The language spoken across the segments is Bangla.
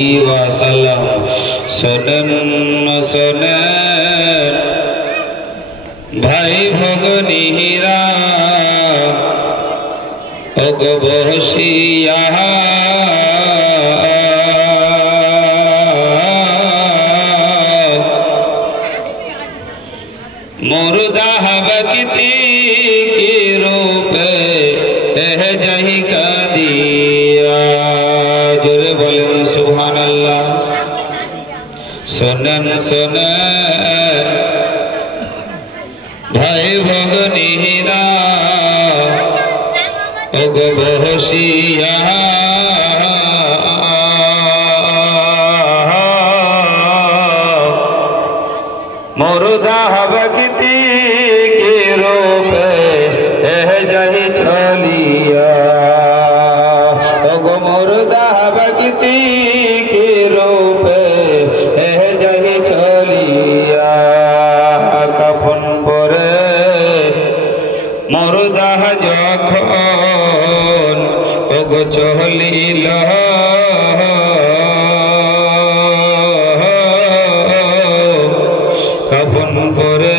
ওয়াসাল্লাম শোনেন শোনেন ভাই ভগনীরা ওগো বসিয়া मुर्दा बकती के रूप जही का दिया जोरे बोलें सुभान अल्लाह सुनन सुनन भाई भगनीरा ओगो बहसिया मुर्दा बकती के रूप जही चलिया ओगो मुर्दा बकती के रूप जही चलिया कफन परे मुर्दा जखन ओगो चलिल कफन परे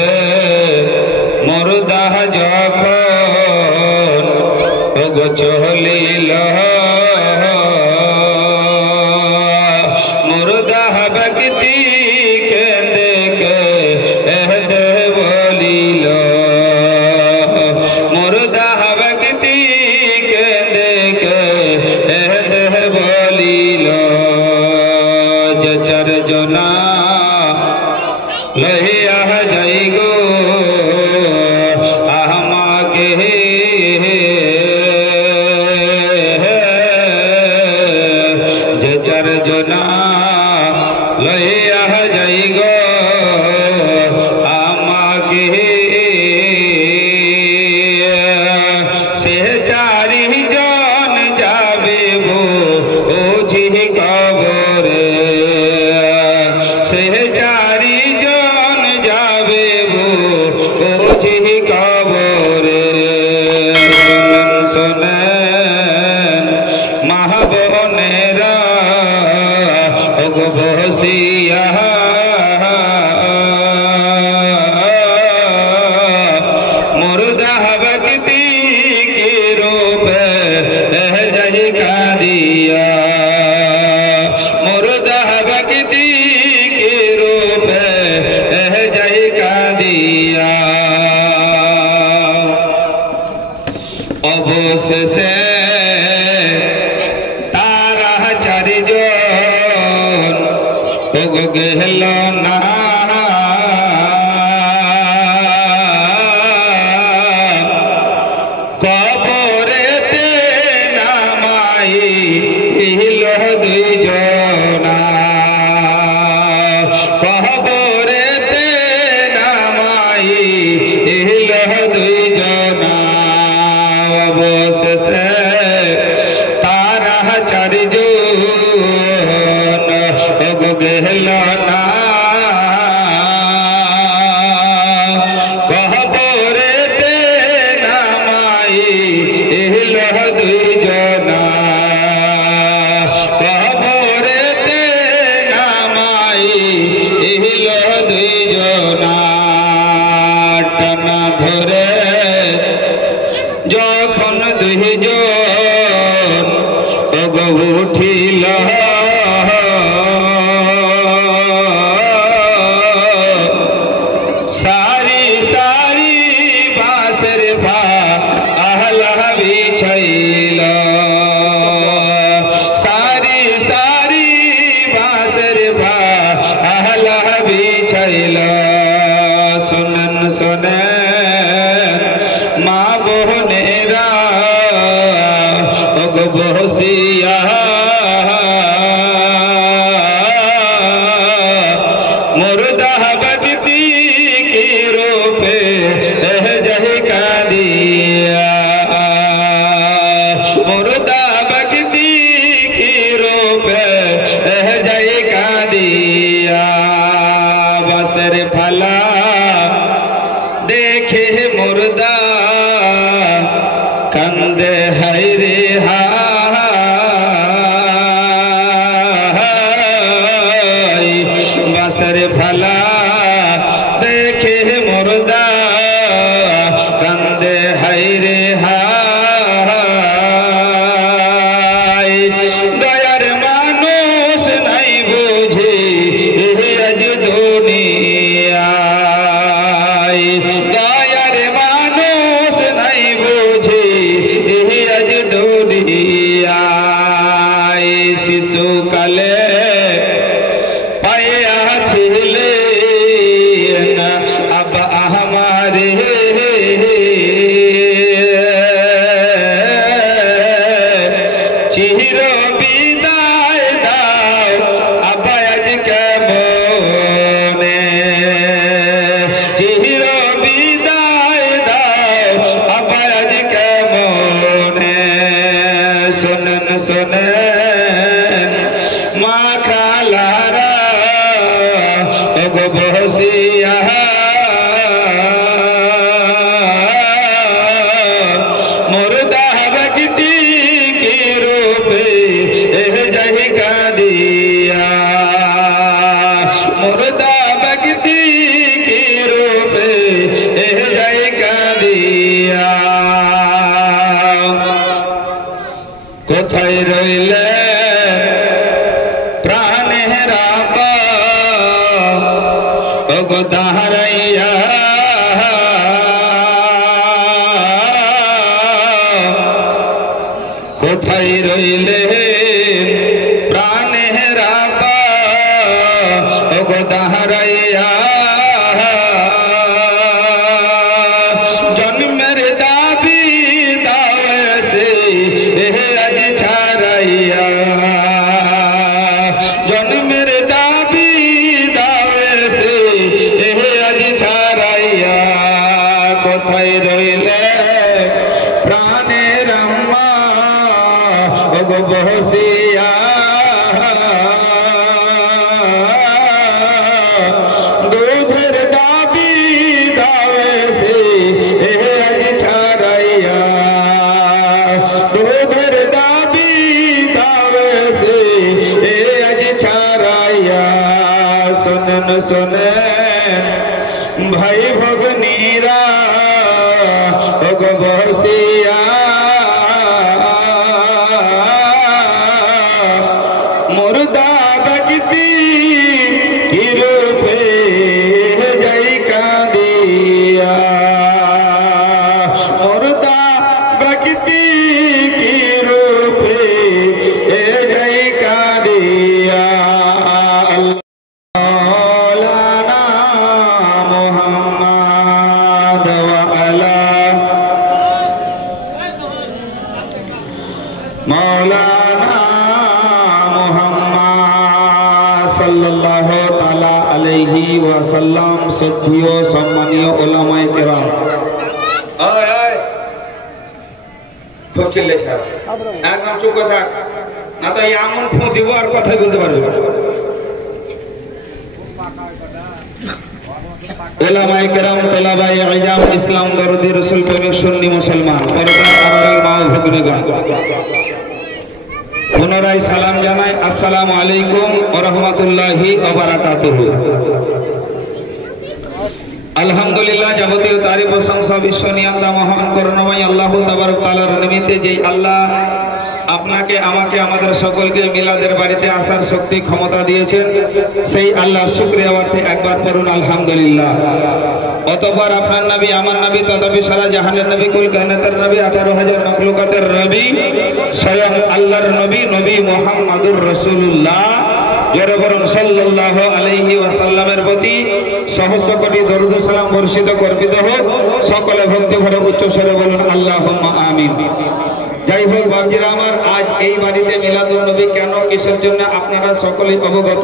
मुर्दा जखन ओगो चलिल मुर्दा बकती के देखे दे बोलिल मुर्दा बकती के देखे दे बोलिल जचर जना लहिया जाई गो आहमा के जचर जना लहिया जाई गो आहमा के से चारि जन जाबे वो ओझी कबरे से चारि जन जाबे वो ओझी कबरे सुनन सुनन महाबनेरा ओगो बहसिया मुर्दा बकती के रूप जही का दिया मुर्दा बकती के रूप जही का दिया अवशेषे तारा चारिजन ओगो गेल ना कबरेते नामाई हिल दुई जना कबरेते नामाई हिल दुई जना अवशेषे तारा चारिजन ओगो गेल ना कबरेते नामाई हिल दुई जना कबरेते नामाई हिल दुई जना टाना धरे যখন দুইজন ওগো উঠিল ছিলে পাইয়াছিলে না আব আমারে চির বিদায় দাও আব্বা আজ কেমনে চির বিদায় দাও আব্বা আজ কেমনে শোনেন শোনেন মা খালারা ওগো বসিয়া মুর্দা ব্যক্তি কি রূপে যাই কাঁদিয়া মুর্দা ব্যক্তি কি রূপে যাই কাঁদিয়া কোথায় রইলে প্রাণের আব্বা ওগো দাঁড়াইয়া কোথায় রইলে প্রাণের আব্বা ওগো দাঁড়াইয়া জন্মের দাবি দাওয়াসে আজ ছাড়াইয়া জন্মের দাবি দাওয়াসে আজ ছাড়াইয়া কোথায় রইলে প্রাণের আম্মা ওগো বসিয়া দুধের দাবি দাওয়াসে আজ ছাড়াইয়া দুধের দাবি দাওয়াসে আজ ছাড়াইয়া শোনেন শোনেন ভাই ভগ্নীরা ওগো বসিয়া মুর্দা ব্যক্তি কি রূপে যাই কাঁদিয়া মুর্দা ব্যক্তি কি রূপে যাই কাঁদিয়া মৌলানা মুহাম্মদ ওয়া আলা মৌলানা মুহাম্মদ সাল্লাল্লাহু তাআলা আলাইহি ওয়াসাল্লাম শ্রদ্ধেয় সম্মানীয় উলামায়ে কেরাম আয় আয় খুব চিল্লে ছাড় একদম চুপ থাক না তো এমন ফোন দিব আর কথাই বলতে পারবে না উলামায়ে কেরাম তলাবায়ে ইলম ইসলাম দরদি রাসূল প্রেমিক সুন্নি মুসলমান পর্দা আড়াল মা ভগ্নীগণ পুনরায় সালাম জানাই আসসালামু আলাইকুম ওয়া রাহমাতুল্লাহি ওয়া বারাকাতুহু আলহামদুলিল্লাহ যাবতীয় তারিফ প্রশংসা বিশ্ব নিয়ন্তা মহান করুণাময় আল্লাহ তাবারক তাআলার নিমিত্তে যে আল্লাহ আপনাকে আমাকে আমাদের সকলকে মিলাদের বাড়িতে আসার শক্তি ক্ষমতা দিয়েছেন সেই আল্লাহর শুকরিয়া অর্থে একবার পড়ুন আলহামদুলিল্লাহ অতঃপর আপনার নবী আমার নবী তথাপি সারা জাহানের নবী কুল কায়নাতের নবী 18,000 মাখলুকাতের নবী স্বয়ং আল্লাহর নবী নবী মুহাম্মদুর রাসূলুল্লাহ জোরে বলুন সাল্লাল্লাহু আলাইহি ওয়াসাল্লামের প্রতি সহস্র কোটি দরুদ ও সালাম বর্ষিত কর্পিত হোক সকলে ভক্তি ভরে উচ্চ স্বরে বলুন আল্লাহুম্মা আমিন যাই হোক বাবজিরা আমার আজ এই বাড়িতে মিলাদুন নবী কেন কিসের জন্য আপনারা সকলেই অবগত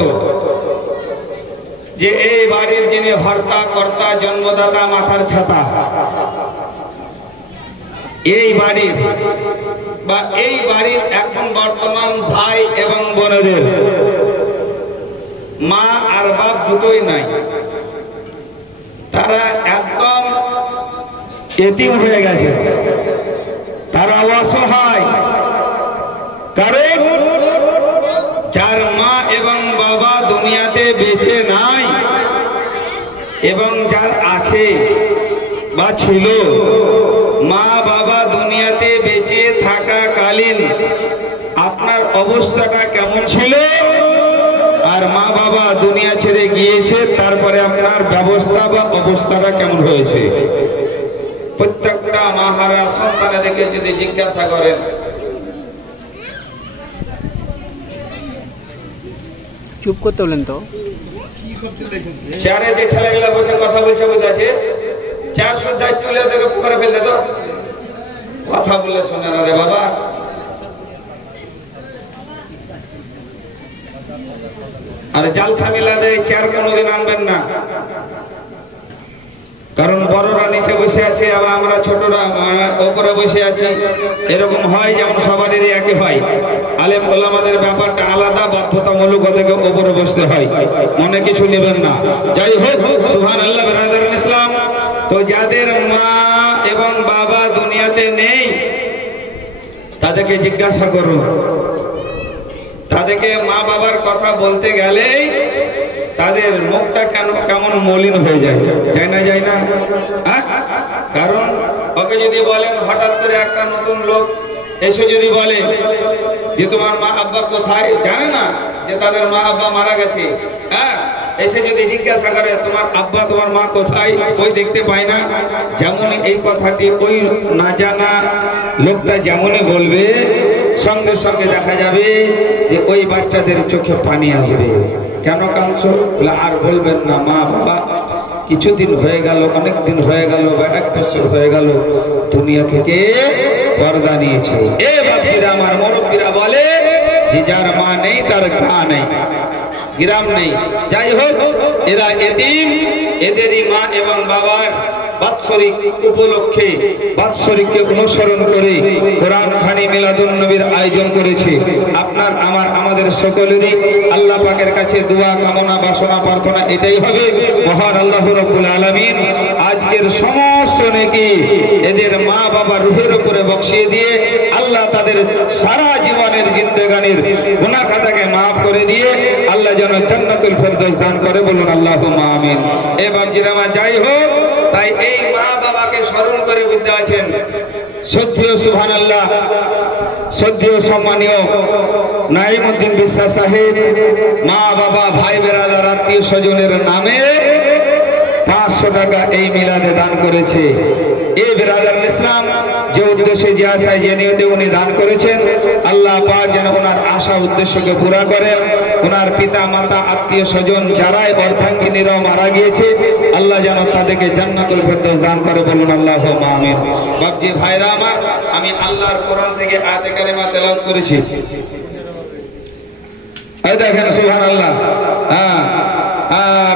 যে এই বাড়ির যিনি হর্তা কর্তা জন্মদাতা মাথার ছাতা এই বাড়ির বা এই বাড়ির এখন বর্তমান ভাই এবং বোনেদের মা আর বাপ দুটোই নাই তারা একদম এতিম হয়ে গেছে তারা অসহায় কারণ যার মা এবং বাবা দুনিয়াতে বেঁচে নাই এবং যার আছে বা ছিল মা বাবা দুনিয়াতে বেঁচে থাকাকালীন আপনার অবস্থাটা কেমন ছিল আর মা বাবা দুনিয়া ছেড়ে গিয়েছে তারপরে আপনার ব্যবস্থা বা অবস্থাটা কেমন হয়েছে প্রত্যেকটা মাহারা সন্তানদেরকে যদি জিজ্ঞাসা করেন চুপ করতে বলেন তো। চেয়ারে যে ছেলেগুলা বসে কথা বলছে বুঝতে আছে, চেয়ার শুদ্ধ তুলে দেখে পুকুরে ফেলতে তো কথা বললে শোনে না রে বাবা। আর জালসা মিলাদে চেয়ার কোনোদিন আনবেন না, কারণ বড়রা নিচে বসে আছে আবার আমরা ছোটরা উপরে বসে আছি, এরকম হয় যেমন সবারই একই হয়। আলেম ওলামাদের ব্যাপারটা আলাদা, বাধ্যতামূলক ওদেরকে উপরে বসতে হয়, মনে কিছু নেবেন না। যাই হোক, সুবহানাল্লাহ বিরাদারান ইসলাম। তো যাদের মা এবং বাবা দুনিয়াতে নেই তাদেরকে জিজ্ঞাসা করুন, তাদেরকে মা বাবার কথা বলতে গেলেই তাদের মুখটা কেমন মলিন হয়ে যায়, যায় না? কারণ ওকে যদি বলেন, হঠাৎ করে একটা নতুন লোক এসে যদি বলে যে তোমার মা আব্বা কোথায়, জানে না যে তাদের মা আব্বা মারা গেছে, এসে যদি জিজ্ঞাসা করে তোমার আব্বা তোমার মা কোথায়, ওই দেখতে পায় না, যেমন এই কথাটি ওই না জানা লোকটা যেমনই বলবে, সঙ্গে সঙ্গে দেখা যাবে যে ওই বাচ্চাদের চোখে পানি আসবে। কেন কাঁদছো? আর বলবেন না, মা বাবা কিছুদিন হয়ে গেল, অনেক দিন হয়ে গেল বা 1 বছর হয়ে গেল দুনিয়া থেকে পর্দা নিয়েছে। এ বাপজিরা, আমার মুরব্বীরা বলে যে যার মা নেই তার গা নেই, গ্রাম নেই। যাই হোক, এরা এতিম, এদেরই মা এবং বাবার বাৎসরিক উপলক্ষে বাৎসরিককে অনুসরণ করে কোরআন খানি মিলাদুন নবীর আয়োজন করেছে। আপনার আমাদের সকলেরই আল্লাহ পাকের কাছে দোয়া, কামনা, বাসনা, প্রার্থনা এটাই হবে, মহান আল্লাহ রাব্বুল আলামিন আজকের সমস্ত নেকি এদের মা বাবার রূহের উপরে বকশিয়ে দিয়ে আল্লাহ তাদের সারা জীবনের জিন্দেগানির গুনাহ খাতাকে মাফ করে দিয়ে আল্লাহ যেন জান্নাতুল ফেরদৌস দান করে, বলুন আল্লাহুম্মা আমিন। এ বাপজিরা, যাই হোক, তাই এই মা বাবাকে স্মরণ করে বুঝতে আছেন, শ্রদ্ধেয় সুবহানাল্লাহ, শ্রদ্ধেয় সম্মানীয় নাঈমউদ্দিন বিশ্বাস সাহেব মা বাবা, ভাই বেরাদার, আত্মীয় স্বজনের নামে 500 টাকা এই মিলাদে দান করেছে। এই বেরাদারুল ইসলাম যে উদ্দেশ্যে, যে আশায়, যে নিয়তে উনি দান করেছেন, আল্লাহ পাক যেন ওনার আশা উদ্দেশ্যকে পুরা করেন। ওনার পিতা মাতা, আত্মীয় স্বজন যারাই অর্ধাঙ্গিনীরাও মারা গিয়েছে, আল্লাহ যেন তাদেরকে জান্নাতুল ফেরদৌস দান করে, বলুন আল্লাহুম্মা আমিন। বাপজি, ভাইরা আমার, আমি আল্লাহর কোরআন থেকে আয়াতে কারিমা তেলাওয়াত করেছি। এই দেখেন, সুবহানাল্লাহ,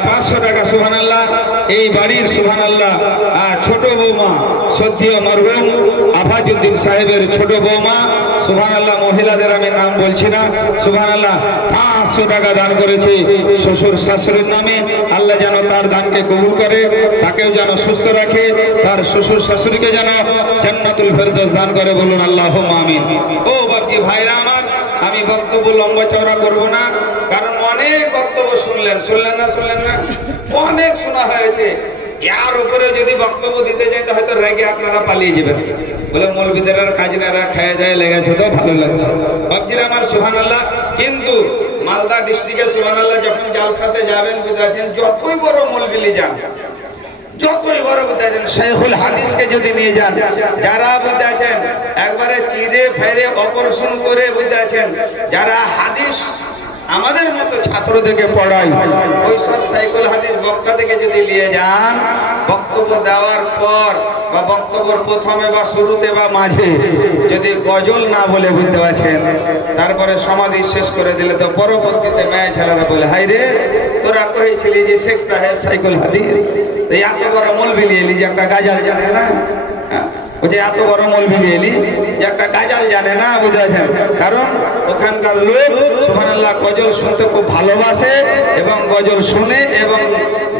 500 টাকা, সুবহানাল্লাহ। এই বাড়ির সুবহানাল্লাহ ছোট বৌমা, শ্রদ্ধেয় মরহুম আফাজউদ্দিন সাহেবের ছোট বৌমা, সুবহানাল্লাহ, মহিলাদের আমি নাম বলছি না, সুবহানাল্লাহ, 500 টাকা দান করেছে শ্বশুর শাশুড়ির নামে। আল্লাহ যেন তার দানকে কবুল করে, তাকেও যেন সুস্থ রাখে, তার শ্বশুর শাশুড়িকে যেন জান্নাতুল ফেরদৌস দান করে, বলুন আল্লাহুম্মা আমিন। ও বাপজি, ভাইরা আমার, আমি বক্তব্য লম্বা চওড়া করব না, কারণ অনেক বক্তব্য শুনলেন না, অনেক শোনা হয়েছে। এর উপরে যদি বক্তব্য দিতে যাই তো হয়তো রেগে আপনারা পালিয়ে যাবেন, বলে মৌলবীদের আর কাজ না, খায় যায় লেগেছে, তো ভালো লাগছে। বাপজিরা আমার, সুবহানাল্লাহ। কিন্তু মালদা ডিস্ট্রিক্টে সুবহানাল্লাহ যখন জালসাতে যাবেন, বুঝতে আছেন, যতই বড় মৌলবী যান, যতই বড় বুঝতে আছেন, শেখুল হাদিসকে যদি নিয়ে যান, যারা বুঝতে আছেন একবারে চিরে ফেরে অপারেশন করে, বুঝতে আছেন, যারা হাদিস আমাদের মতো ছাত্রদেরকে পড়াই, ওই সব সাইকুল হাদিস বক্তাদেরকে যদি নিয়ে যান, বক্তব্য দেওয়ার পর বা বক্তব্যের প্রথমে বা শুরুতে বা মাঝে যদি গজল না বলে, বুঝতে পারছেন, তারপরে সমাধি শেষ করে দিলে, তো পরবর্তীতে মেয়ে ছেলেরা বলে, হাই রে, তোরা কহেছিলি যে শেখ সাহেব সাইকুল হাদিস, এত বড় মৌলবি নিয়ে এলি যে একটা গাজাল জানে না, বলছে এত বড় মৌলবি নিয়ে এলি যে একটা গাজাল জানে না, বুঝেছেন। কারণ ওখানকার লোক সুবহানাল্লাহ গজল শুনতে খুব ভালোবাসে এবং গজল শুনে, এবং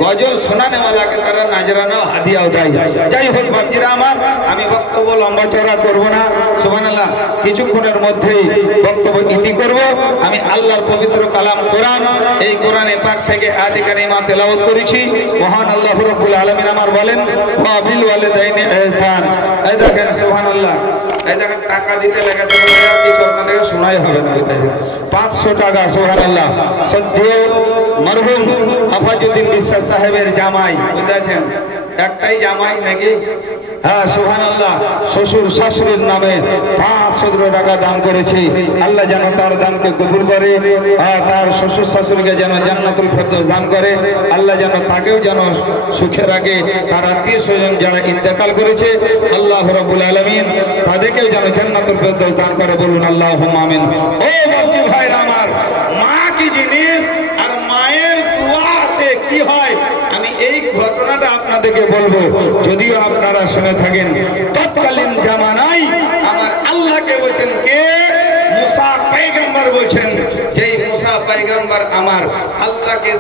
গজল শোনানেওয়ালাকে তারা নাজরানা হাদিয়াও দেয়। যাই হোক বাপজিরা আমার, আমি বক্তব্য লম্বা চড়া করবো না, সুবহানাল্লাহ, কিছুক্ষণের মধ্যেই বক্তব্য ইতি করব। আমি আল্লাহর পবিত্র কালাম কোরআন, এই কোরআনে পাক থেকে আয়াতে কারিমা তেলাওয়াত করেছি। মহান আল্লাহ রাব্বুল আলামিন আমার বলেন, ওয়া বিল ওয়ালিদাইনি ইহসান। এই দেখেন, সুবহানাল্লাহ, এই দেখেন, টাকা দিতে লেগেছে, কিছু আপনাদেরকে শোনাই হবে না। 500 টাকা, সুবহানাল্লাহ। শ্রদ্ধেয় মরহুম আফাজউদ্দিন বিশ্বাস সাহেবের জামাই, বুঝেছেন? একটাই জামাই নাকি? হ্যাঁ, সুবহানাল্লাহ। শ্বশুর শাশুড়ির নামে 500 টাকা দান করেছি। আল্লাহ যেন তার দানকে কবুল করে, তার শ্বশুর শাশুড়িকে যেন জান্নাতুল ফেরদৌস দান করে। আল্লাহ যেন তাকেও যেন সুখে রাখে। তার আত্মীয় স্বজন যারা ইন্তেকাল করেছে, আল্লাহ রাব্বুল আলামিন তাদেরকেও যেন জান্নাতুল ফেরদৌস দান করে। বলুন আল্লাহুম্মা আমিন। ও বাপজি ভাইরা আমার, মা কি জিনিস আর মায়ের দোয়াতে কি হয়, আমি এই ঘটনাটা আপনাদেরকে বলবো। যদিও আপনারা শুনে থাকেন, তৎকালীন জামানায় আমার আল্লাহকে বলছেন কে? মুসা পয়গম্বর বলছেন যে মুসা পয়গম্বর আমার আল্লাহকে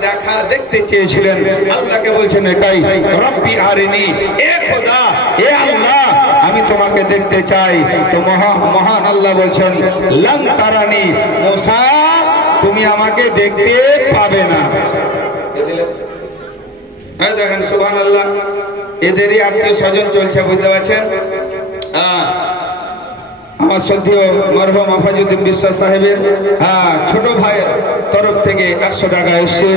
দেখতে চেয়েছিলেন। আল্লাহকে বলছেন এটাই, রব্বি আরিনি, এ খোদা, এ আল্লাহ, আমি তোমাকে দেখতে চাই। তো মহান আল্লাহ বলছেন লান তারানি, মুসা তুমি আমাকে দেখতে পাবে না। দেখেন সুবহানাল্লাহ, এদেরই আত্মীয় স্বজন চলছে, বুঝতে পারছেন? আমার শ্রদ্ধেয় মরহুম আফাজউদ্দিন বিশ্বাস সাহেবের ছোট ভাইয়ের তরফ থেকে 100 টাকা এসছে।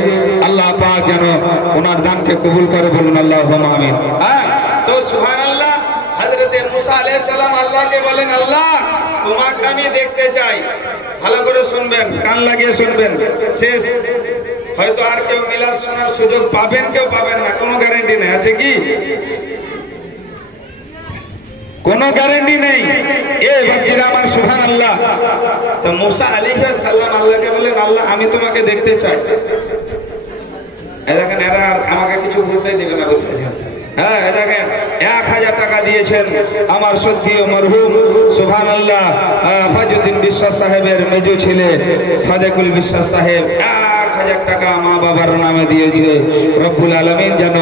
আল্লাহ পাক যেন ওনার দানকে কবুল করে। বলুন আল্লাহুম্মা আমিন। তো সুবহানাল্লাহ, হযরতে মুসা আলাইহিস সালাম আল্লাহকে বলেন, আল্লাহ তোমাকে আমি দেখতে চাই। ভালো করে শুনবেন, কান লাগিয়ে শুনবেন। শেষ হয়তো আর কেউ মিলাদ শোনার সুযোগ পাবেন, কেউ পাবেন না, কোনো গ্যারান্টি নেই। আছে কি? কোনো গ্যারান্টি নেই। এ বাকিরা আমার, সুবহানাল্লাহ। তো মুসা আলাইহিস সালাম আল্লাহকে বলেন, আল্লাহ আমি তোমাকে দেখতে চাই। দেখেন এরা আর আমাকে কিছু বলতেই দেবে না, বলতেছেন। হ্যাঁ, দেখেন 1000 টাকা দিয়েছেন আমার শ্রদ্ধেয় মরহুম সুবহানাল্লাহ আফাজউদ্দিন বিশ্বাস সাহেবের মেজো ছেলে সাদেকুল বিশ্বাস সাহেব 1000 টাকা মা বাবার নামে দিয়েছে। রব্বুল আলামিন যেন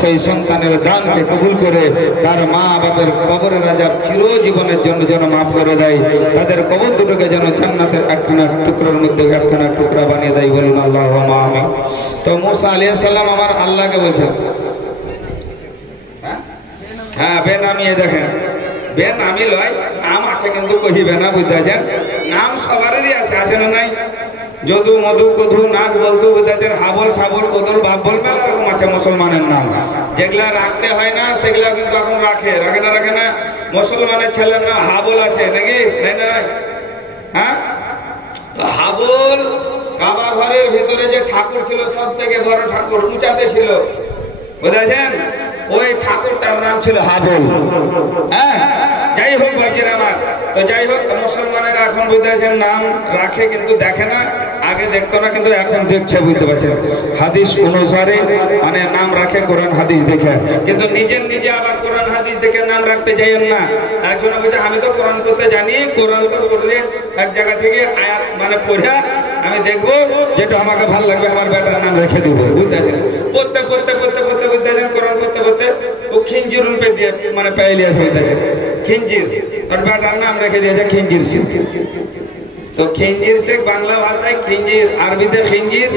সেই সন্তানের দানকে কবুল করে তার মা বাবার কবরের আযাব চিরজীবনের জন্য যেন মাফ করে দেয়। তাদের কবর দুটোকে যেন জান্নাতের একখানা টুকরার মধ্যে একখানা টুকরা বানিয়ে দেয়। বলুন আল্লাহুম্মা আমিন। তো মুসা আলাইহিস সালাম আমার আল্লাহকে বলছেন, হ্যাঁ বেনামি, দেখেন বেনামি লয়, নাম আছে কিন্তু কহিবে না, বুঝতেছেন? নাম সবারই আছে, আছে না নাই? যদু মধু কধু নাক বলতু, বুঝতেছেন? হাবল সাবল কদল বাবল, মেলা রকম আছে মুসলমানের নাম। যেগুলা রাখতে হয় না সেগুলা কিন্তু এখন রাখে না, রাখে না। মুসলমানের ছেলের নাম হাবল আছে নাকি? নাই? হ্যাঁ, হাবল কাবা ঘরের ভিতরে যে ঠাকুর ছিল, সব থেকে বড় ঠাকুর, উঁচাতে ছিল, বুঝেছেন? ওই ঠাকুরটার নাম ছিল হাবল। হ্যাঁ, যাই হোক বাকির আমার, তো যাই হোক মুসলমানেরা এখন বুঝতেছেন নাম রাখে কিন্তু দেখে না। আগে দেখতো না কিন্তু এখন দেখছে, বুঝতে পারছেন? হাদিস অনুসারে মানে নাম রাখে, কোরআন হাদিস দেখে। কিন্তু নিজে আবার কোরআন হাদিস দেখে নাম রাখতে যাইয়েন না। একজন বলছে আমি তো কোরআন পড়তে জানি, কোরআন তো পড়লে এক জায়গা থেকে আয়াত মানে পড়া আমি দেখবো যেটা আমাকে ভালো লাগবে, আমার বেটার নাম রেখে দেবো, বুঝতেছেন? পড়তে বুঝতেছেন, কোরআন পড়তে ও খিঞ্জির রূপে দিয়ে মানে পাইলিয়া হয়ে থাকে, খিঞ্জির, আর বেটার নাম রেখে দিয়েছে খিঞ্জির শেখ। তো খিঞ্জির শেখ বাংলা ভাষায় খিঞ্জির, আরবিতে খিঞ্জির।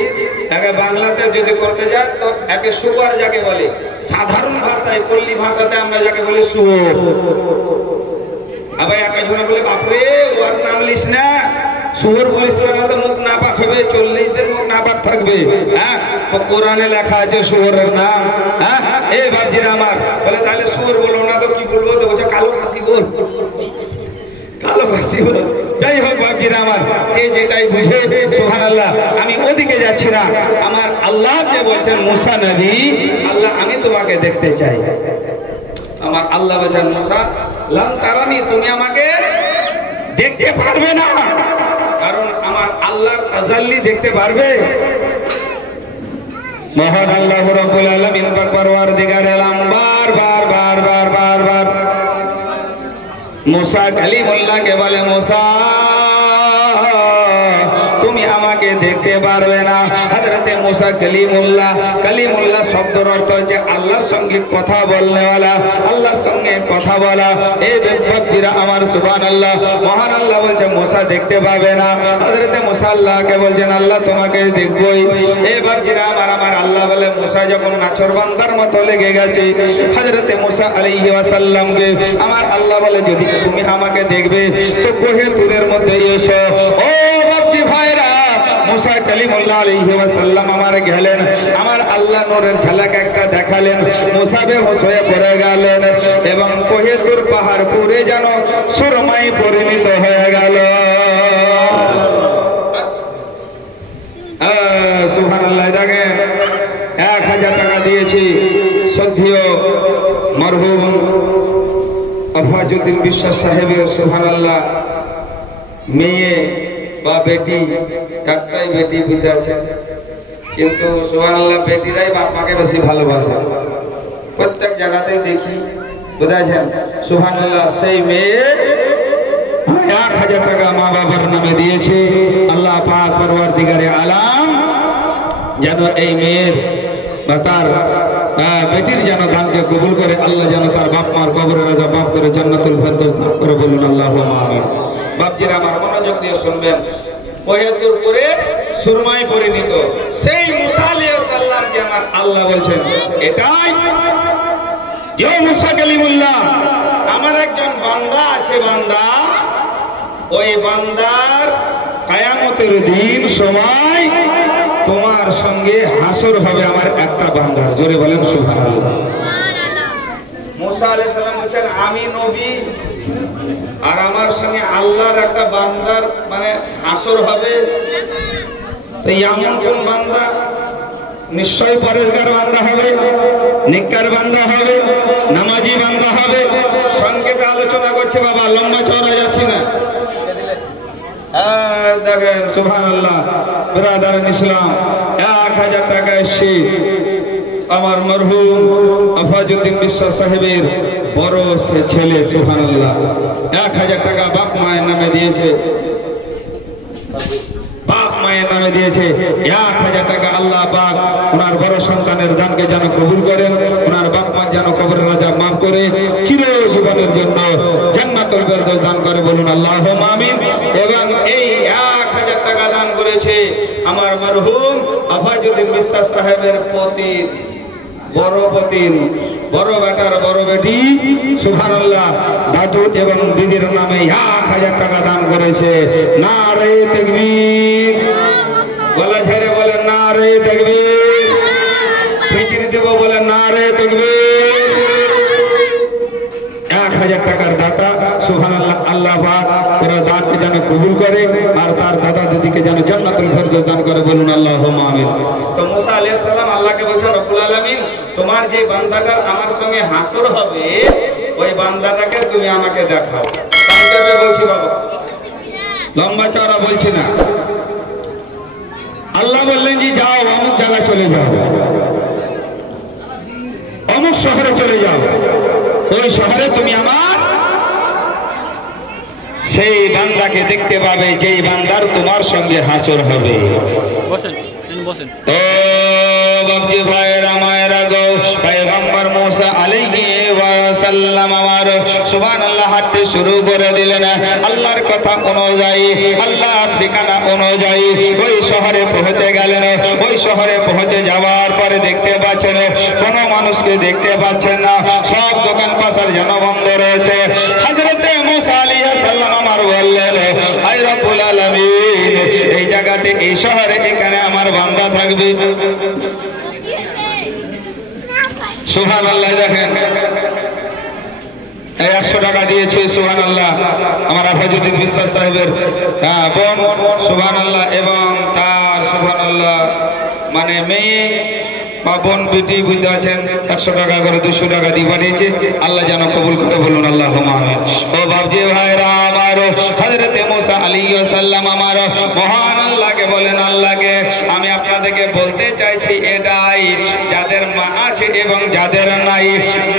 একে বাংলাতে যদি করতে যান তো একে শুয়ার যাকে বলে, সাধারণ ভাষায় পল্লী ভাষাতে আমরা যাকে বলি শুয়োর। আবার একা ঝুনে বলে বাপরে ওর নাম লিস না, শুয়োর বলিস না, তো মুখ নাপাক হবে, 40 দিন মুখ নাপাক থাকবে। হ্যাঁ, তো কোরআনে লেখা আছে শুয়োরের নাম। হ্যাঁ, এই বাপজিরা আমার বলে তাহলে শুয়োর বলবো না তো কি বলবো? তো বলছে কালো খাসি বল, কালো খাসি বল। যাই হোক বাপজিরা আমার, যে যেটাই বুঝে, সুবহানাল্লাহ। আমি ওদিকে যাচ্ছি না, আমার আল্লাহকে বলছেন মুসা নবী, আল্লাহ আমি তোমাকে দেখতে চাই। আমার আল্লাহ বলছেন মুসা লান তারানি, তুমি আমাকে দেখতে পারবে না। কারণ আমার আল্লাহর তাজাল্লি দেখতে পারবে মহান আল্লাহ রাব্বুল আলামিন পাক পরওয়ারদিগার আলম বার মুসা কালিমুল্লাহকে বলে, মুসা তুমি আমাকে দেখতে পারবে না। হযরতে মুসা কালিমুল্লাহ শব্দের অর্থ হচ্ছে আল্লাহর সঙ্গে কথা বলনেওয়ালা, আল্লাহর সঙ্গে কথা বলা। এই ব্যক্তিরা আমার সুবহানাল্লাহ, মহান আল্লাহ বলছে মুসা দেখতে পাবে না। হযরতে মুসা আল্লাহকে বলছেন আল্লাহ তোমাকে দেখবই। এই ব্যক্তিরা আমার আল্লাহ বলে মুসা যখন নাচরবান্দার মতো লেগে গেছে হযরতে মুসা আলাইহিস সালামকে আমার আল্লাহ বলে যদি তুমি আমাকে দেখবে তো কোহে তুরের মধ্যে এসো। ও বাপজি ভাইরা, মুসা কালিমুল্লাহ আলাইহি ওয়াসাল্লাম আমার গেলেন, আমার আল্লাহ নূরের ঝলক একটা দেখালেন, মুসা বেহুশ হয়ে পড়ে গেলেন এবং কোহেতুর পাহাড় পুরে যেন সুরমাই পরিণত হয়ে গেল। সুবহানাল্লাহ। দেখেন 1000 টাকা দিয়েছি শ্রদ্ধেয় মরহুম আফাজউদ্দিন বিশ্বাস সাহেবের সুবহানাল্লাহ মেয়ে বা বেটি, একটাই বেটি বুঝতে আছে, কিন্তু সুবহানাল্লাহ বেটিরাই বাপ মাকে বেশি ভালোবাসে, প্রত্যেক জায়গাতেই দেখি, বুঝেছেন সুবহানাল্লাহ। সেই মেয়ে 1000 টাকা মা বাবার নামে দিয়েছে। আল্লাহ পাক পরওয়ারদিগারে আলাম যেন এই মেয়ের বা তার বেটির যেন দানকে কবুল করে, আল্লাহ যেন তার বাপ মার কবরের আযাব মাফ করে জান্নাতুল ফেরদৌস দান করে, বলুন আল্লাহুম্মা আমিন। বাপজিরা আমার মনোযোগ দিয়ে শুনবেন, কোহেতুর পরে সুরমাই পরিণত সেই মুসা আলাইহিস সালামকে আমার আল্লাহ বলছেন, এটাই যে মুসা কালিমুল্লাহ আমার একজন বান্দা আছে, বান্দা ওই বান্দার কিয়ামতের দিন সময় তোমার সঙ্গে হাসর হবে আমার একটা বান্দার। জোরে বলেন সুবহানাল্লাহ। মুসা আলাইহিস সালাম বলেন আমি নবী আর আমার সঙ্গে আল্লাহর একটা বান্দার মানে হাসর হবে, তো এমন কোন বান্দা? নিশ্চয় পরেশগার বান্দা হবে, নেককার বান্দা হবে, নামাজি বান্দা হবে। সংক্ষেপে আলোচনা করছে বাবা, লম্বা চওড়া যাচ্ছি না। দেখেন সুবহানাল্লাহ ব্রাদার ইসলাম 1000 টাকা এসছে আমার মরহুম আফাজউদ্দিন বিশ্বাস সাহেবের বড় ছেলে, সুবহানাল্লাহ 1000 টাকা বাপ মায়ের নামে দিয়েছে, বাপ মায়ের নামে দিয়েছে 1000 টাকা। আল্লাহ পাক ওনার বড় সন্তানের দানকে যেন কবুল করেন, ওনার বাপ মা যেন কবরের আযাব মাফ করে চিরজীবনের জন্য জান্নাতুল ফেরদৌস দান করে, বলুন আল্লাহুম্মা আমিন। এবং এই 1000 টাকা দান করেছে আমার মরহুম আফাজউদ্দিন বিশ্বাস সাহেবের পতি, বড় পতিন, বড় বেটার বড় বেটি, সুবহানাল্লাহ দাদু এবং দিদির নামে 1000 টাকা দান করেছে। নারে তাকবীর, গলা ঝেড়ে বলেন নারে তাকবীর, পিছনে দেব বলেন নারে তাকবীর। 1000 টাকার দাতা, সুবহানাল্লাহ। আল্লাহ পাক পুরো দানকে যেন কবুল করে আর তার দাদা দিদিকে যেন জান্নাতুল ফেরদৌস দান করে, বলুন আল্লাহুম্মা আমিন। তো মুসা আলাইহিস সালাম আল্লাহকে বলছেন, রব্বুল আলামিন তোমার যে বান্দাটার আমার সঙ্গে হাসর হবে ওই বান্দাটাকে তুমি আমাকে দেখাও। সংক্ষেপে বলছি বাবা, লম্বা চওড়া বলছি না। আল্লাহ বললেন যে যাও অমুক জায়গায় চলে যাও, অমুক শহরে চলে যাও, ওই শহরে তুমি আমার সেই বান্দাকে দেখতে পাবে যেই বান্দার তোমার সঙ্গে হাসর হবে। বসেন বসেন। তো বাবজি ভাইরা মায়েরা গো, পয়গম্বর মুসা আলাইহি ওয়াসাল্লাম আমার সুবহানাল্লাহ হাঁটতে শুরু করে দিলেন। আল্লাহর কথা অনুযায়ী, আল্লাহর ঠিকানা অনুযায়ী ওই শহরে পৌঁছে গেলেন। ওই শহরে পৌঁছে যাওয়ার পরে দেখতে পাচ্ছেন কোনো মানুষকে দেখতে পাচ্ছেন না, সব দোকান পাশার যেন বন্ধ রয়েছে। হযরতে মুসা আলাইহিস সালাম আমার বললেন, আয় রব্বুল আলামিন এই জায়গাতে, এই শহরে এখানে আমার বান্দা থাকবে। সুবহানাল্লাহ। দেখেন 100 টাকা দিয়েছে, সুবহানাল্লাহ আমার আফাজউদ্দিন বিশ্বাস সাহেবের বোন, সুবহানাল্লাহ, এবং তার সুবহানাল্লাহ মানে মেয়ে বা বোন বেটি, বুঝতে আছেন 100 টাকা করে 200 টাকা দিয়ে পাঠিয়েছে। আল্লাহ যেন কবুল করে, বলুন আল্লাহুম্মা আমিন। ও বাবজি ভাইরা আমার, হযরতে মুসা আলাইহিস সালাম আমার মহান আল্লাহকে বলেন, আল্লাহকে আমি আপনাদেরকে বলতে চাইছি এটাই, যাদের মা আছে এবং যাদের নাই,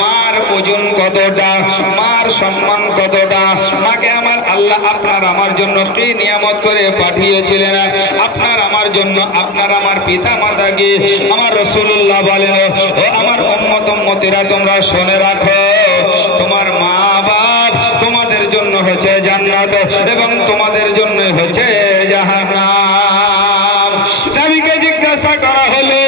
মার ওজন কতটা, মার সম্মান কতটা, মাকে আমার আল্লাহ আপনার আমার জন্য কি নিয়ামত করে পাঠিয়েছিলেন। আপনার আমার জন্য, আপনার আমার পিতা মাতাকে আমার রাসূলুল্লাহ বলেন, ও আমার উম্মত উম্মতিরা তোমরা শুনে রাখো, তোমার মা বাপ তোমাদের জন্য হচ্ছে জান্নাত এবং তোমাদের জন্য হচ্ছে জাহান্নাম। নবীকে জিজ্ঞাসা করা হলো,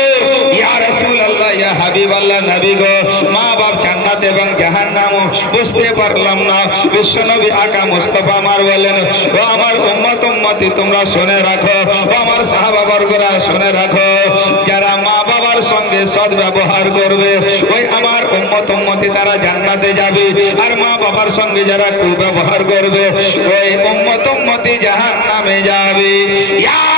ইয়া রাসূলুল্লাহ ইয়া হাবিবাল্লাহ নবী গো, মা বাপ জান্নাত এবং জাহান্নাম বুঝতে পারলাম না। বিশ্বনবী আকা মুস্তাফা আমার বলেন, ও আমার উম্মত উম্মতি তোমরা শুনে রাখো, ও আমার সাহাবা বর্গরা শুনে রাখো, যারা মা বাবার সঙ্গে সদ্ব্যবহার করবে ওই আমার উম্মত উম্মতি তারা জান্নাতে যাবে, আর মা বাবার সঙ্গে যারা কুব্যবহার করবে ওই উম্মত উম্মতি জাহান্নামে যাবে।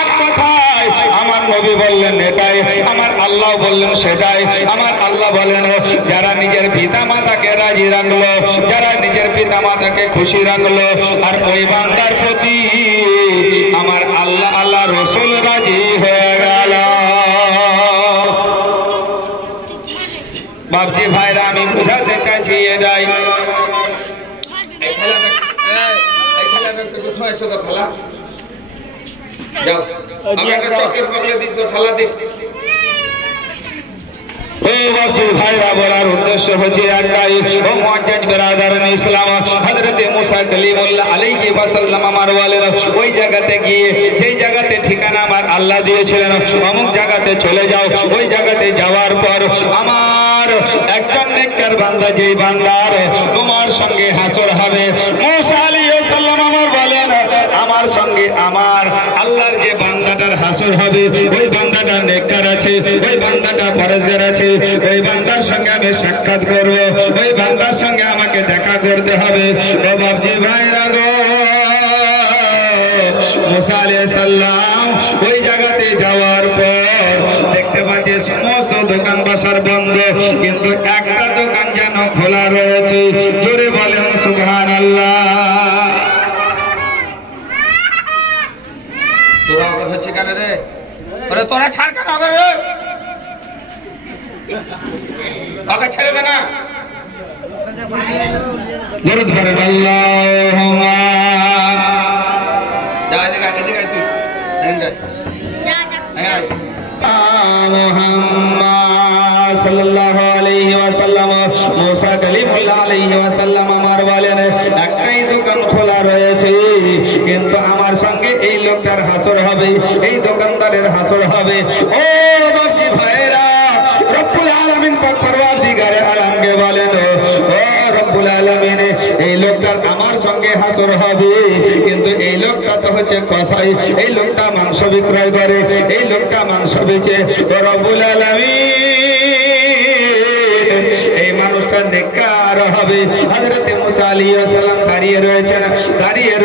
এক কথায় আমার নবী বললেন এটাই, আমার আল্লাহ বললেন সেটাই। আমার আল্লাহ বলেন, যারা নিজের পিতা মাতাকে রাজি রাখলো, যারা নিজের পিতা মাতাকে খুশি রাখলো, আর ওই বান্দার প্রতি আমার আল্লাহ আল্লাহ রসুল রাজি হয়ে গেল। বাপজি ভাইরা আমি বুঝাতে চাইছি এটাই। ভাইরা বলার উদ্দেশ্য হচ্ছে একটাই, ও মুআজ্জাজ বিরাদারান ইসলাম, হযরত মুসা কালিমুল্লাহ আলাইহি ওয়াসাল্লাম আমার বলেন, ওই জায়গাতে গিয়ে যেই জায়গাতে ঠিকানা আমার আল্লাহ দিয়েছিলেন অমুক জায়গাতে চলে যাও। ওই জায়গাতে যাওয়ার পর আমার একজন নেককার বান্দা, যেই বান্দার তোমার সঙ্গে হাসর হবে, মুসা আলাইহিস সালাম আমার বলেন, আমার সঙ্গে আমার আল্লাহর যে বান্দাটার হাসর হবে ওই বান্দাটা নেককার আছে, ওই বান্দাটা পরেজগার আছে, ওই বান্দার সঙ্গে আমি সাক্ষাৎ করব, ওই বান্দার সঙ্গে আমাকে দেখা করতে হবে। ও বাপজি ভাইরা গো, মুসা আলাইহিস সালাম ওই জায়গাতে যাওয়ার পর দেখতে পাচ্ছি সমস্ত দোকান বাসার বন্ধ, কিন্তু একটা দোকান যেন খোলা রয়েছে। জোরে বলেন সুবহানাল্লাহ। তোরা কথা হচ্ছে কেন রে? ওরে তোরা ছাড় কেন রে? ওকে ছেড়ে দে না। দরুদ পড়েন আল্লাহুম্মা। যা যা এদিকে আয় তুই। যা যা। মুহাম্মদ সাল্লাল্লাহু আলাইহি ওয়াসাল্লাম, মুসা কালিমুল্লাহ আলাইহি ওয়াসাল্লাম আমার বলেন, একটাই দোকান খোলা রয়েছে, কিন্তু আমার সঙ্গে এই লোকটার হাসর হবে, এই দোকানদারের হাসর হবে। ও বাপজি ভাইরা, রব্বুল আলামিন পাক পরওয়ারদিগারে আলমকে বলেন, ও রব্বুল আলামিন এই লোকটার আমার সঙ্গে হাসর হবে, কিন্তু এই লোকটা তো হচ্ছে কসাই, এই লোকটা মাংস বিক্রয় করে, এই লোকটা মাংস বেচে। ও রব্বুল আলামিন এই মানুষটা নেককার হবে। হযরত মুসা আলাইহিস সালাম দাঁড়িয়ে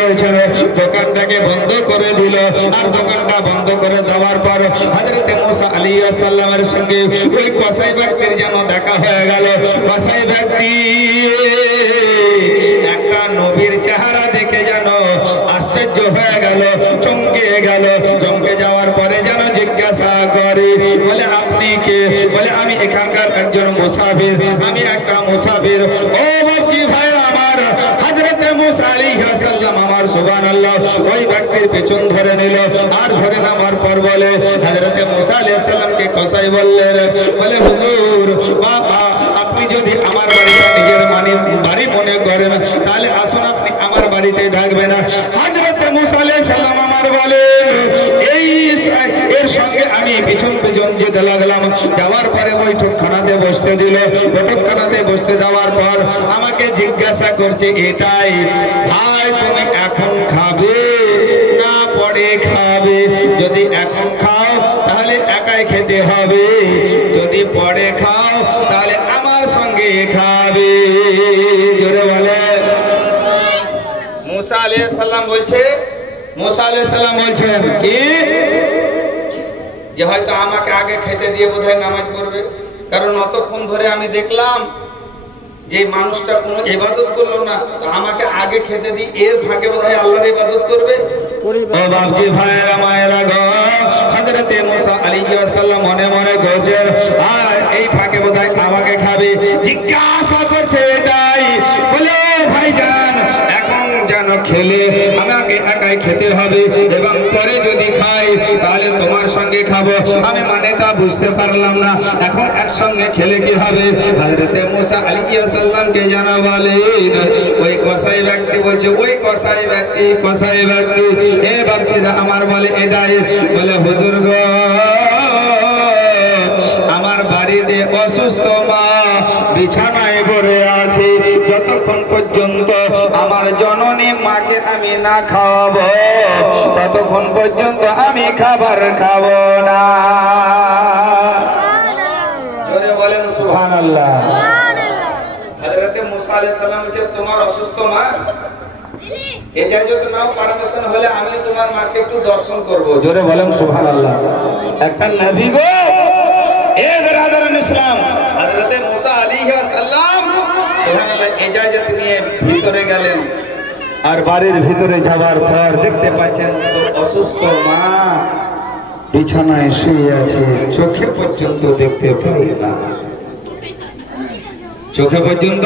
রয়েছেন, দোকানটাকে বন্ধ করে দিল, আর দোকানটা বন্ধ করে দেওয়ার পর হযরত মুসা আলাইহিস সালামের সঙ্গে ওই কসাই ব্যক্তির যেন দেখা হয়ে গেল। কসাই ব্যক্তি একটা নবীর চেহারা দেখে যেন আশ্চর্য হয়ে গেল, চমকে গেল। চমকে যাওয়ার পরে যেন জিজ্ঞাসা করে, বলে আপনি কে? বলে আমি এখানকার একজন মুসাফির, আমি একটা মুসাফির। ও বাপজি ভাইরা আমার, হযরত মুসা আলাইহিস সালাম আমার সুবহানাল্লাহ ওই ব্যক্তির পেছন ধরে নিল, আর ধরে নামার পর বলে হযরত মুসা আলাইহিস সালামকে কসাই বললেন, বলে হুজুর আপনি যদি আমার বাড়িটা নিজের বাড়ি মনে করেন তাহলে আসুন, আপনি আমার বাড়িতে থাকবেন। হযরত মুসা আলাইহিস সালাম আমার বলেন, এর সঙ্গে আমি পিছন যেতে লাগলাম। যাওয়ার পরে বৈঠকখানাতে বসতে দিল। বৈঠকখানাতে বসতে দেওয়ার পর আমাকে জিজ্ঞাসা করছে এটাই, ভাই তুমি এখন খাবে না পরে খাবে? যদি এখন খাও তাহলে একাই খেতে হবে, যদি পরে খাও তাহলে আমার সঙ্গে খাবে। জোরে বলে। মুসা আলাইহিস সালাম বলছেন কি যে হয়তো আমাকে আগে খেতে দিয়ে বোধহয় নামাজ পড়বে, কারণ অতক্ষণ ধরে আমি দেখলাম যে মানুষটা কোনো ইবাদত করলো না, আমাকে আগে খেতে দিই, এর ফাঁকে বোধহয় আল্লাহর ইবাদত করবে। ও বাপজি ভাইরা মায়েরা গো, হযরত মুসা আলাইহিস সালাম মনে মনে গর্জের, আর এই ফাঁকে বোধহয় আমাকে খাবে। জিজ্ঞাসা করছে এটাই, বলে ভাইজান এখন যেন খেলে আমাকে একাই খেতে হবে, এবং পরে যদি খাই তাহলে তোমার সঙ্গে খাবো। আমি মানেটা বুঝতে পারলাম না, এখন একসঙ্গে খেলে কি হবে? হযরত মুসা আলাইহিস সালামকে জানা বলেন, ওই কসাই ব্যক্তি বলছে, ওই কসাই ব্যক্তি এ ব্যক্তিরা আমার বলে এটাই, বলে হুজুর গো আমার বাড়িতে অসুস্থ মা বিছানায় পড়ে আছে, যতক্ষণ পর্যন্ত আমার জননী মাকে আমি না খাওয়াবো ততক্ষণ পর্যন্ত আমি খাবার খাবো না। জোরে বলেন সুবহানাল্লাহ। হযরতে মুসা আলাইহিস সালাম বলেন তোমার অসুস্থ মা, ইজাজত নাও, পারমিশন হলে আমি তোমার মাকে একটু দর্শন করব। জোরে বলেন সুবহানাল্লাহ। একটা নবী গো, এ বিরাদরান ইসলাম, হযরতে মুসা আলাইহিস সালাম সুবহানাল্লাহ ইজাজত নিয়ে ভিতরে গেলেন। আর বাড়ির ভিতরে যাওয়ার পর দেখতে পাচ্ছেন তো অসুস্থ মা বিছানায় শুয়ে আছে, চোখে পর্যন্ত দেখতে পাই না, চোখে পর্যন্ত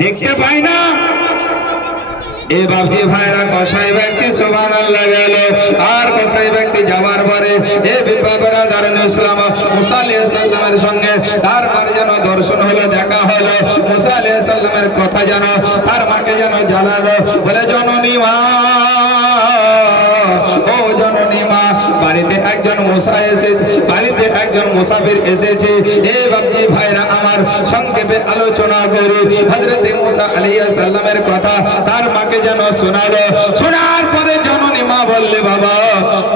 দেখতে পাই না। এ বাপজি ভাইরা কসাই ব্যক্তি সুবহানাল্লাহ গেল, আর কসাই ব্যক্তি যাওয়ার পরে এ বিরাদরান ইসলাম মুসা আলাইহিস সালামের সঙ্গে তার মার যেন দর্শন হলো, দেখা হলো। মুসা আলাইহিস সালামের কথা যেন তার মাকে যেন জানালো, বলে জননী মা, ও জননী মা, বাড়িতে একজন মুসা এসেছে, বাড়িতে একজন মুসাফির এসেছে। এ বাপজি ভাইরা আমার সংক্ষেপে আলোচনা করি। হযরতে মুসা আলাইহিস সালামের কথা তার মাকে যেন শোনালো। শোনার পরে জননী মা বললে বাবা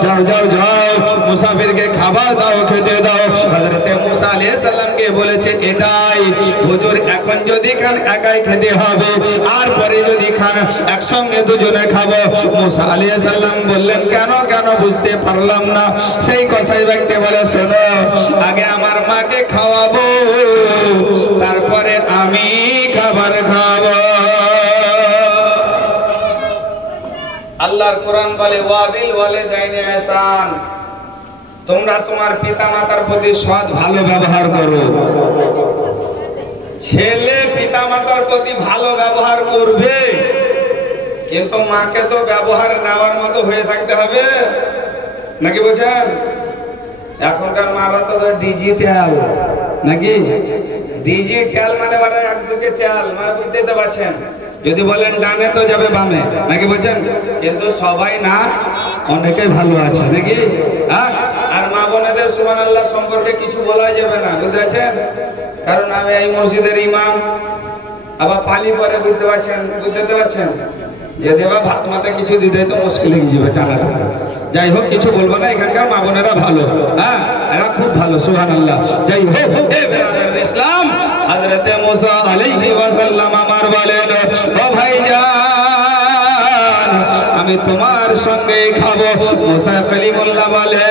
যাও যাও যাও, মুসাফিরকে খাবার দাও, খেতে দাও। হযরতে মুসা আলাইহিস সালামকে বলেছে এটাই, হুজুর এখন যদি খান একাই খেতে হবে, আর পরে যদি খান একসঙ্গে দুজনে খাবো। মুসা আলাইহিস সালাম বললেন কেন কেন বুঝতে পারলাম না। সেই কসাই ব্যক্তি বলে শোনো, আগে আমার মাকে খাওয়াবো, তারপরে আমি খাবার খাবো। আল্লাহর কোরআন বলে ওয়াবিল ওয়ালিদাইনি ইহসান, তোমরা তোমার পিতা মাতার প্রতি সৎ ভালো ব্যবহার করো। ছেলে পিতা মাতার প্রতি ভালো ব্যবহার করবে, কিন্তু মাকে তো ব্যবহার নেওয়ার মতো হয়ে থাকতে হবে, নাকি বলছেন? এখনকার মারা তো ডিজিটাল, নাকি? ডিজিটাল মানে ওরা একদিকে টাল, মানে বুঝতে পারছেন? যদি বলেন ডানে তো যাবে বামে, নাকি বলছেন? কিন্তু সবাই না, অনেকেই ভালো আছে, নাকি? আর মা বোনেদের সুবহানাল্লাহ সম্পর্কে কিছু বলা যাবে না, বুঝতে পারছেন? কারণ আমি এই মসজিদের ইমাম, আবার পালি পরে বুঝতে পারছেন, বুঝতে পারছেন? যদি বা ভাত মাতে কিছু দিতে তো মুশকিল হয়ে যাবে টাকা। যাই হোক কিছু বলবো না, এখানকার মা বোনেরা ভালো, হ্যাঁ এরা খুব ভালো সুবহানাল্লাহ। যাই হোক এ বিরাদরান ইসলাম, হযরতে মুসা আলাইহিস সালাম আমার বলেন ও ভাইজান আমি তোমার সঙ্গে খাবো। মুসা কালিমুল্লাহ বলে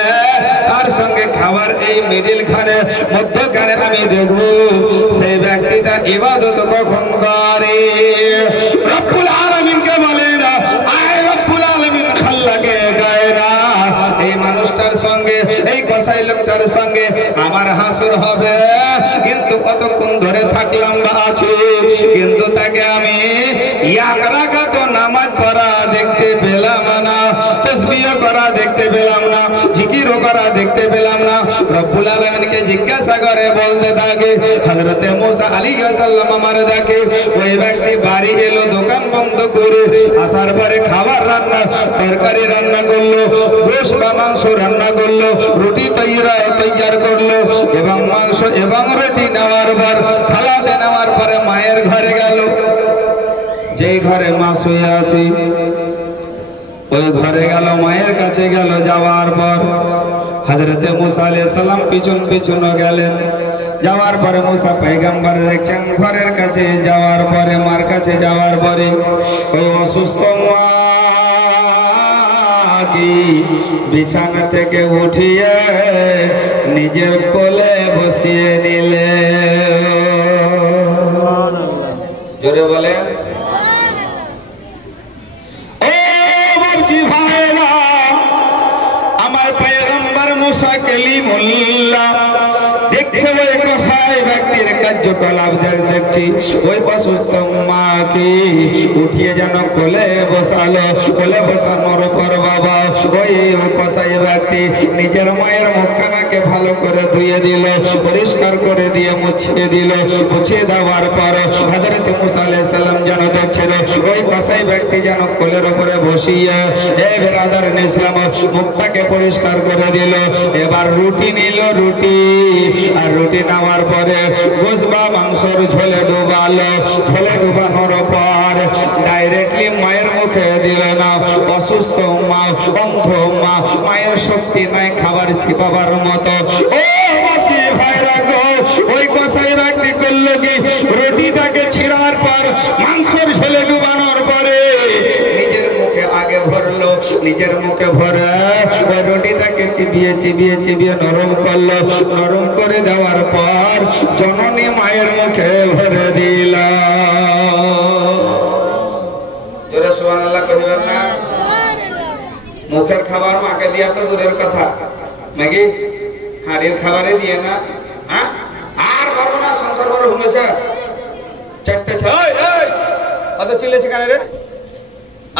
তার সঙ্গে খাবার এই মিডিল খানে মধ্যখানে আমি দেখবো সেই ব্যক্তিটা ইবাদত কখন করে। রব্বুল আলামিনকে বলে না আয় রব্বুল আলামিন খাল্লাকে গায় না, এই মানুষটার সঙ্গে এই কসাই লোকটার সঙ্গে আমার হাসর হবে, কিন্তু কতক্ষণ ধরে থাকলাম বা আছি, কিন্তু তাকে আমি এক রাকাত নামাজ পড়া দেখতে পেলাম না, তাসবিহ করা দেখতে পেলাম না, জিকিরও করা দেখতে পেলাম না। রব্বুল আলামিনকে জিজ্ঞাসা করে বলতে থাকে হযরতে মুসা আলাইহিস সালাম আমার দেখে ওই ব্যক্তি বাড়ি এলো দোকান বন্ধ করে, আসার পরে খাবার রান্না তরকারি রান্না করলো, গোশত বা মাংস রান্না করলো, রুটি তৈয়ার করলো এবং মাংস এবং রুটি নেওয়ার পর থালাতে নেওয়ার পরে মায়ের ঘরে গেল, যেই ঘরে মা শুয়ে আছে ওই ঘরে গেল, মায়ের কাছে গেল। যাওয়ার পর হযরতে মুসা আলাইহিস সালাম পিছন পিছন গেলেন। যাওয়ার পরে মুসা পয়গম্বর দেখছেন ঘরের কাছে যাওয়ার পরে মার কাছে যাওয়ার পরে ওই অসুস্থ মা কি বিছানা থেকে উঠিয়ে নিজের কোলে বসিয়ে নিলে। জোরে বলে আমার পয়গম্বর মুসা কালিমুল্লাহ দেখছে ওই কসাই ব্যক্তির কার্যকলাপ দেখছি, ওই অসুস্থ মাকে উঠিয়ে যেন কোলে বসালো, কোলে বসানোর পর বাবা ওই কসাই ব্যক্তি নিজের মায়ের মুখখানাকে ভালো করে ধুয়ে দিল, পরিষ্কার করে দিয়ে মুছিয়ে দিল। মুছিয়ে দেওয়ার পর হযরত মুসা আলাইহিস সালাম যেন দেখছিল ওই কসাই ব্যক্তি যেন কোলের উপরে বসিয়ে এ বিরাদরান ইসলাম মুখটাকে পরিষ্কার করে দিল। এবার রুটি নিল, রুটি আর রুটি নেওয়ার পরে গোশ বা মাংসর ঝোলে ডুবালো। ঝোলে ডুবানোর পর ডাইরেক্টলি মায়ের মুখে দিল না। অসুস্থ মা, অন্ধ মা, মায়ের শক্তি নাই খাবার চিবাবার মতো। ও বাকি ভাইরা গো, ওই কসাই ব্যক্তি করলো কি, রুটিটাকে ছিঁড়ার পর মাংসর ঝোলে ডুবানোর পরে নিজের মুখে আগে ভরলো। নিজের মুখে ভরে ওই রুটিটাকে চিবিয়ে চিবিয়ে চিবিয়ে নরম করলো। নরম করে দেওয়ার পর জননী মায়ের মুখে ভরে দিল। জোরে সুবহানাল্লাহ কইবেন না? মুখের খাবার মাকে দিয়া তো দূরের কথা, নাকি হাড়ির খাবারে দিয়ে না। হ্যাঁ, আর পারবো না, সংসার বড় হয়েছে। চারটে অত চিলেছে কেন রে?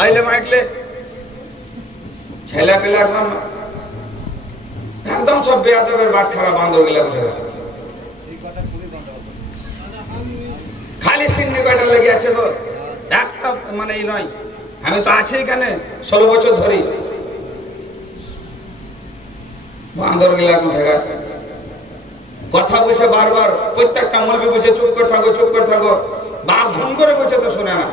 আইলে মাইকলে ছেলে পেলে একদম সব বেয়াদবের বাট খারাপ বান্ধব গেলে খালি সিন্নি কয়টা লেগে আছে গো, একটা মানে এই নয়। আমি তো আছি এখানে 16 বছর ধরি। বান্দর গেলে এখন ঢেকা কথা বলছে বারবার। প্রত্যেকটা মৌলবি বলছে চুপ করে থাকো, চুপ করে থাকো। বাপ ধুম করে বলছে তো শোনে না।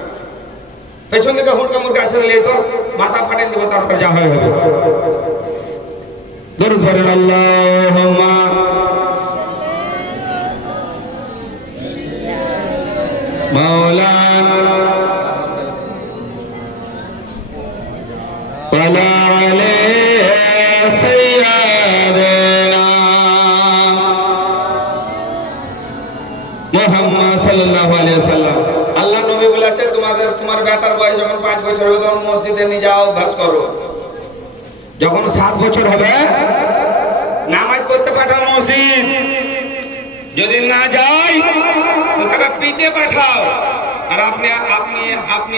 পেছন দিকে হুড়কা মুড়কা আসে দিলে তো মাথা ফাটিয়ে দেবো, তারপর যা হয় হবে। দরুদ পড়েন আল্লাহুম্মা মাওলানা ওয়ালা আলাইহি সাইয়্যিদানা মুহাম্মদ সাল্লাল্লাহু আলাইহি ওয়াসাল্লাম। আল্লাহ নবী বলেছে তোমার বেটার বয়স যখন 5 বছর হবে তখন মসজিদে নিয়ে যাও, অভ্যাস করো। যখন 7 বছর হবে নামাজ পড়তে পাঠাও মসজিদ। যদি না যাই তো তাকে পিঠে পাঠাও। আর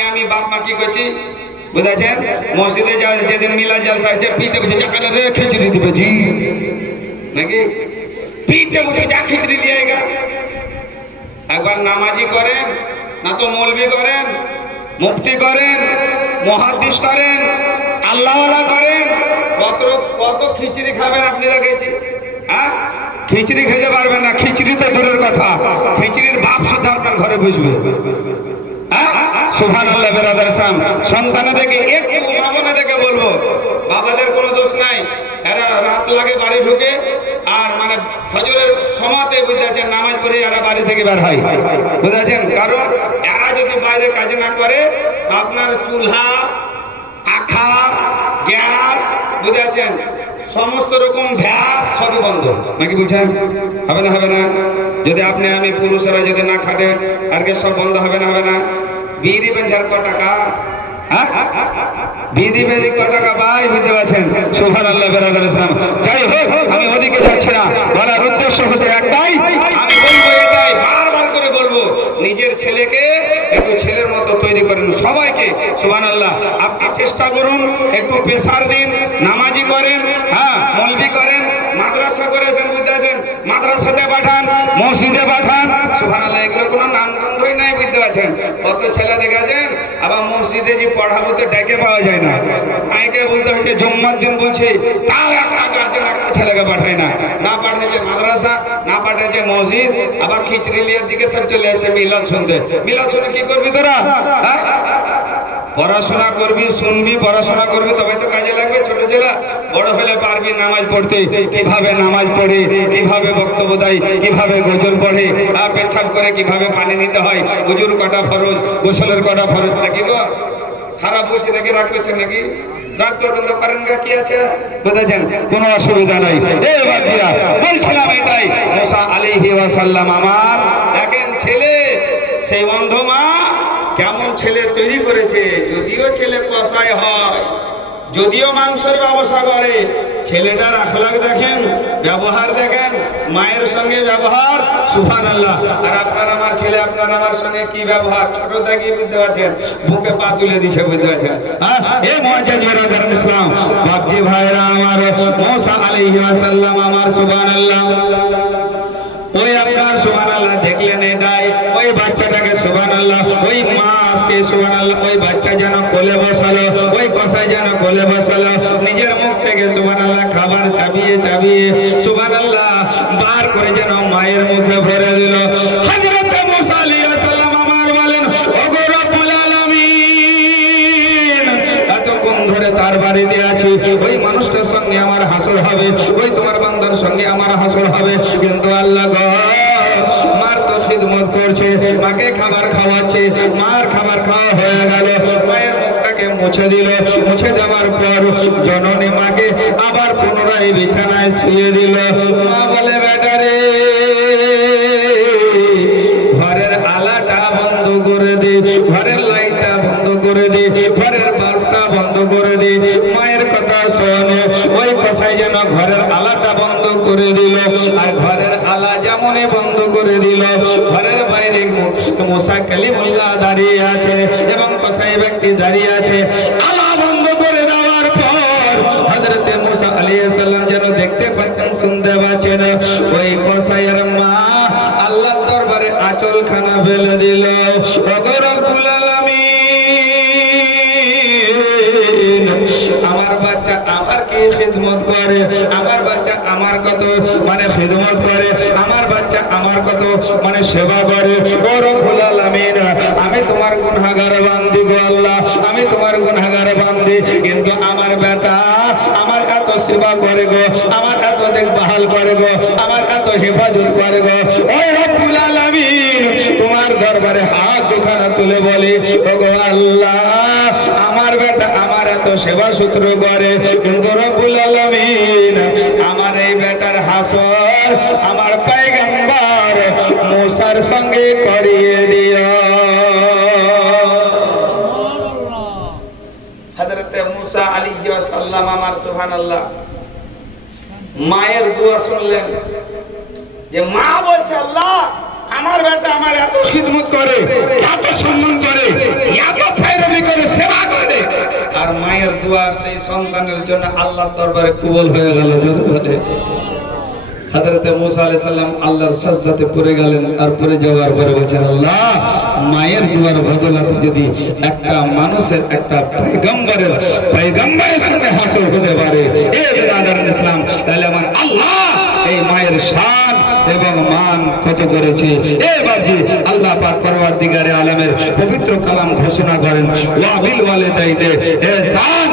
আমি বাপ মা কি করছি বুঝাচ্ছেন? মসজিদে যাও, যেদিন মিলাদ জালসা আছে পিঠে বসে চাকাটা রে খিচড়ি দিবে জি, নাকি পিঠে বসে যা খিচড়ি দিয়ে আয়েগা। একবার নামাজি করেন না তো মৌলবি করেন, মুফতি করেন, মুহাদ্দিস করেন, আল্লাহওয়ালা করেন, কত খিচড়ি খাবেন আপনি দেখেছি? হ্যাঁ, খিচড়ি খেতে পারবেন না। খিচড়ি তো দূরের কথা, খিচড়ির বাপ শুধু আপনার ঘরে বসবে। হ্যাঁ, সুবহানাল্লাহ বেরাদার সাম। সন্তানে দেখে একটু মামনে দেখে বলবো, বাবাদের কোনো দোষ নাই। এরা রাত লাগে বাড়ি ঢুকে আর মানে ফজরের সময়তে বুঝাচ্ছেন নামাজ পড়ে এরা বাড়ি থেকে বের হয়, বুঝাচ্ছেন? কারণ এরা যদি বাইরে কাজ না করে আপনার চুলহা, আখা, গ্যাস, বুঝাচ্ছেন সমস্ত রকম ভ্যাস সবই বন্ধ, নাকি বুঝছেন? হবে না? হবে না? যদি আপনি আমি পুরুষেরা যদি না খাটে আর কে সব বন্ধ হবে না? হবে না? বিড়ি বেঁধার ক টাকা, বিধি বেদি ক টাকা ভাই বুঝতে পারছেন? সুবহানাল্লাহ বেরাদার ইসলাম। যাই হোক, আমি ওদিকে যাচ্ছি না, বলার উদ্দেশ্য হচ্ছে একটাই। আমি বলবো এটাই, বারবার করে বলবো, নিজের ছেলেকে একটু ছেলের মতো তৈরি করেন সবাইকে। সুবহানাল্লাহ। আপনি চেষ্টা করুন, একটু পেশার দিন, নামাজি করেন, হ্যাঁ মৌলবি করেন, মাদ্রাসা করেছেন বুঝতে পারছেন, মাদ্রাসাতে পাঠান, মসজিদে পাঠান। সুবহানাল্লাহ। এগুলো কোনো নামগন্ধই নাই বুঝতে পারছেন? কত ছেলে দেখেছেন আবার মসজিদে যে পড়াবো তো ডেকে পাওয়া যায় না। মাইকে বলতে হচ্ছে জুম্মার দিন বলছি, তাও একটা গার্জেন একটা ছেলেকে পাঠায় না। না পাঠাইলে মাদ্রাসা, না পাঠাইছে মসজিদ, আবার খিচড়ি লিয়ার দিকে সব চলে আসে মিলাদ শুনতে। মিলাদ শুনে কি করবি তোরা? পড়াশোনা করবি, শুনবি, পড়াশোনা করবি, তবে তো কাজে লাগবে। ছোট ছেলে বড় হলে পারবি নামাজ পড়তে, কিভাবে নামাজ পড়ে, কিভাবে বক্তব্য দেয়, কিভাবে গজল পড়ে, পেছাব করে কিভাবে পানি নিতে হয়, হুজুর কটা ফরজ, গোসলের কটা ফরজ, নাকি গো? খারাপ বলছি নাকি? রাগ করছেন নাকি? রাগ করবেন তো করেন গা, কি আছে বুঝেছেন? কোনো অসুবিধা নাই। বলছিলাম এটাই, মুসা আলাইহি ওয়াসাল্লাম আমার দেখেন ছেলে, সেই অন্ধ মা কেমন ছেলে তৈরি করেছে। যদিও ছেলে কসাই হয়, যদিও মাংসের ব্যবসা করে, ছেলেটার আখলাক দেখেন, ব্যবহার দেখেন, মায়ের সঙ্গে ব্যবহার, সুবহানাল্লাহ। আর আপনার আমার ছেলে আপনার আমার সঙ্গে কি ব্যবহার, ছোট থেকে বুঝতে পারছেন, বুকে পা তুলে দিছে বুঝতে পারছেন। এ মুআজ্জাজ বেরাদার ইসলাম, বাপজি ভাইরা আমার, মুসা আলাইহি ওয়াসাল্লাম আমার, সুবহানাল্লাহ। ওই আপনার সুবহানাল্লাহ দেখলেন এটাই, ওই বাচ্চাটাকে সুবহানাল্লাহ, ওই মাকে সুবহানাল্লাহ, ওই বাচ্চা যেন কোলে বসালো, ওই কসাই যেন কোলে বসালো, নিজের মুখ থেকে সুবহানাল্লাহ খাবার চাবিয়ে চাবিয়ে সুবহানাল্লাহ ধার করে যেন মায়ের মুখে ভরে দিল। হযরত মুসা আলাইহিস সালাম আমার বলেন, ওগো রব্বুল আলামিন, এতক্ষণ ধরে তার বাড়িতে আছি, ওই মানুষটার সঙ্গে আমার হাসর হবে, ওই তোমার বান্দার সঙ্গে আমার হাসর হবে, কিন্তু আল্লাহ গো, মার তো খিদমত করছে, মাকে খাবার খাওয়াচ্ছে, মার খাবার খাওয়া হয়ে গেল, মায়ের মুখটাকে মুছে দিল, মুছে দেওয়ার পর জননী মাকে আবার পুনরায় বিছানায় শুয়ে দিল। মা বলে, বেটা রে, ঘরের আলাটা বন্ধ করে দে, ঘরের লাইটটা বন্ধ করে দে, ঘরের বাল্বটা বন্ধ করে দে, মায়ের কথা শোনো। ওই কসাই যেন ঘরের আলাটা বন্ধ করে দিল, আর ঘরের আলা যেমনই বন্ধ করে দিল, ঘরের বাইরে মুসা কালিমুল্লাহ দাঁড়িয়ে আছে এবং কসাই ব্যক্তি দাঁড়িয়ে আছে। আলা বন্ধ করে দেওয়ার পর হযরত মুসা আলাইহিস সালাম যেন দেখতে পাচ্ছেন, শুনতে পাচ্ছেন, ওই কসাইয়ের মা আল্লাহর দরবারে আঁচলখানা ফেলে দিল। ওগো রব্বুল আলামিন, আমার বাচ্চা আমার কি খিদমত করে, আমার বাচ্চা আমার কত খিদমত করে, আমার বাচ্চা আমার কত সেবা করে। ও রব্বুল আলামিন, আমি তোমার গুনাহগার বান্দি গো আল্লাহ, আমি তোমার গুনাহগার বান্দি, কিন্তু আমার বেটা আমার এত সেবা করে গো, আমার এত দেখভাল করে গো, আমার এত হেফাজত করে গো। ও রব্বুল আলামিন, তোমার দরবারে হাত দুখানা তুলে বলি, ও গো আল্লাহ, আমার বেটা আমার এত সেবা সূত্র করে, কিন্তু রব্বুল আলামিন, আমার এই বেটার হাসর আমার পয়গম্বর মুসার সঙ্গে করিয়ে দিও। হযরত মুসা আলাইহিস সালাম আমার সুবহানাল্লাহ মায়ের দোয়া শুনলেন, যে মা বলছে, আল্লাহ, আমার বেটা আমার এত খিদমত করে, এত সম্মান করে, এত ফয়রবি করে, সেবা করে, আর মায়ের দোয়া সেই সন্তানের জন্য আল্লাহর দরবারে কবুল হয়ে গেল। হযরত মুসা আলাইহিস সালাম আল্লাহর সাজদাতে পড়ে গেলেন, আর পড়ে যাওয়ার পরে বলেন, আল্লাহ, মায়ের দোয়ার বদলাতে যদি একটা মানুষের একটা পয়গম্বরের সাথে হাসর হতে পারে, এ বিরাদারান ইসলাম, তাহলে আমার আল্লাহ এই মায়ের শান এবং মান কত করেছে। এ বাবজি, আল্লাহ পাক পরওয়ারদিগারে আলমের পবিত্র কালাম ঘোষণা করেন, ওয়া বিল ওয়ালিদাইনি ইহসান,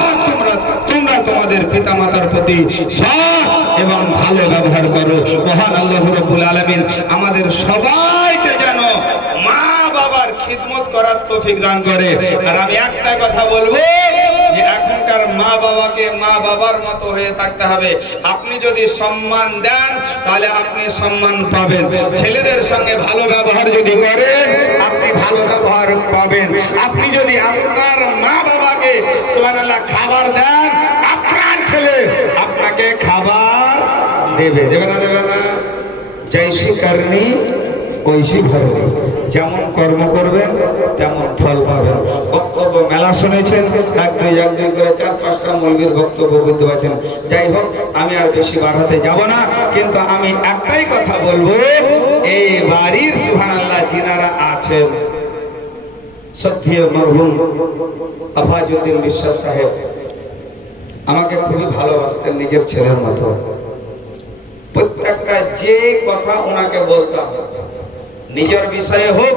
তোমরা তোমাদের পিতামাতার প্রতি সৎ এবং ভালো ব্যবহার করো। মহান আল্লাহ রাব্বুল আলামিন আমাদের সবাইকে যেন মা বাবার খিদমত করার তৌফিক দান করে। আর আমি একটা কথা বলবো, যে এখনকার মা বাবাকে মা বাবার মতো হয়ে থাকতে হবে। আপনি যদি সম্মান দেন, তাহলে আপনি সম্মান পাবেন। ছেলেদের সঙ্গে ভালো ব্যবহার যদি করেন, আপনি ভালো ব্যবহার পাবেন। আপনি যদি আপনার মা বাবাকে সুবহানাল্লাহ খাবার দেন, আপনার ছেলে আপনাকে খাবার দেবে, দেবে না দেবে না? জৈসি করনি ওইসি ভরবে, যেমন কর্ম করবেন তেমন ফল পাবেন। বক্তব্য মেলা শুনেছেন, এক দুই করে 4-5টা মৌলবীর বক্তব্য বুঝতে পারছেন। যাই হোক, আমি আর বেশি বাড়াতে যাব না, কিন্তু আমি একটাই কথা বলবো, এই বাড়ির সুবহানাল্লাহ যিনারা আছেন, সত্যিই মরহুম আফাজউদ্দিন বিশ্বাস সাহেব আমাকে খুবই ভালোবাসতেন, নিজের ছেলের মতো। প্রত্যেকটা যে কথা ওনাকে বলতাম, নিজের বিষয়ে হোক